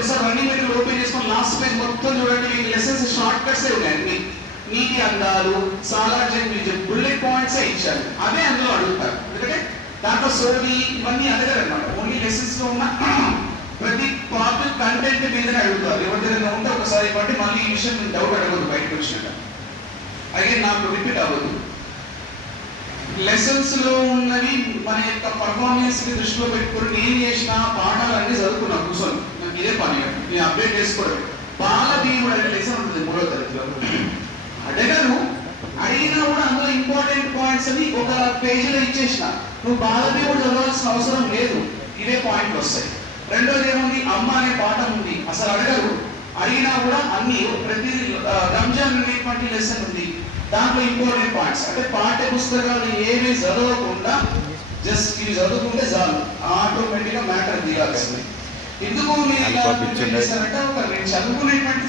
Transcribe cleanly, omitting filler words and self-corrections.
ఒకసారి running material open చేసుకొని last page మొత్తం చూడండి, మీకు లెసన్స్ షార్ట్ కట్స్ ఉన్నాయి. నీటి అందాలు, సాలార్జన్ బుల్లెట్ పాయింట్స్ ఇచ్చారు. అదే అందులో అడుగుతారు. ఎందుకంటే దాంట్లో సోది ఇవన్నీ అడగరు అనమాట. ఓన్లీ లెసన్స్ లో ఉన్న ప్రతి టాపిక్ కంటెంట్ మీదనే అడుగుతారు. ఎవరి దగ్గర ఉంటే ఒకసారి బట్టి మళ్ళీ ఈ విషయం డౌట్ అడగదు బయటకు వచ్చినట్టు. అయితే నాకు రిపీట్ అవ్వదు. లెసన్స్ లో ఉన్నవి మన యొక్క పర్ఫార్మెన్స్ ని దృష్టిలో పెట్టుకుని నేను చేసిన పాఠాలన్నీ చదువుకున్నా కూర్చొని. నాకు ఇదే పని, నేను అప్డేట్ చేసుకోవడం. బాల భీముడు అనే లెసన్ ఉంటుంది 3వ తరగతిలో. అడగను, అడిగినా కూడా అందులో ఇంపార్టెంట్ పాయింట్స్ అని ఒక పేజీలో ఇచ్చేసిన. నువ్వు బాల భీముడు చదవాల్సిన అవసరం లేదు, ఇవే పాయింట్లు వస్తాయి. రెండోది ఏముంది, అమ్మ అనే పాఠం ఉంది, అసలు అడగరు. అడిగినా కూడా అన్ని ప్రతి రంజాన్ అనేటువంటి లెసన్ ఉంది, దాంట్లో ఇంపార్టెంట్ పాయింట్స్. అంటే పాఠ్య పుస్తకాలు ఏమీ చదవకుండా జస్ట్ ఇవి చదువుకుంటే చాలు, ఆటోమేటిక్ గా మ్యాటర్ దిగాల్సింది. ఎందుకు నేను ఇలా చేశానంటే, ఒక నేను చదువుకునేటువంటి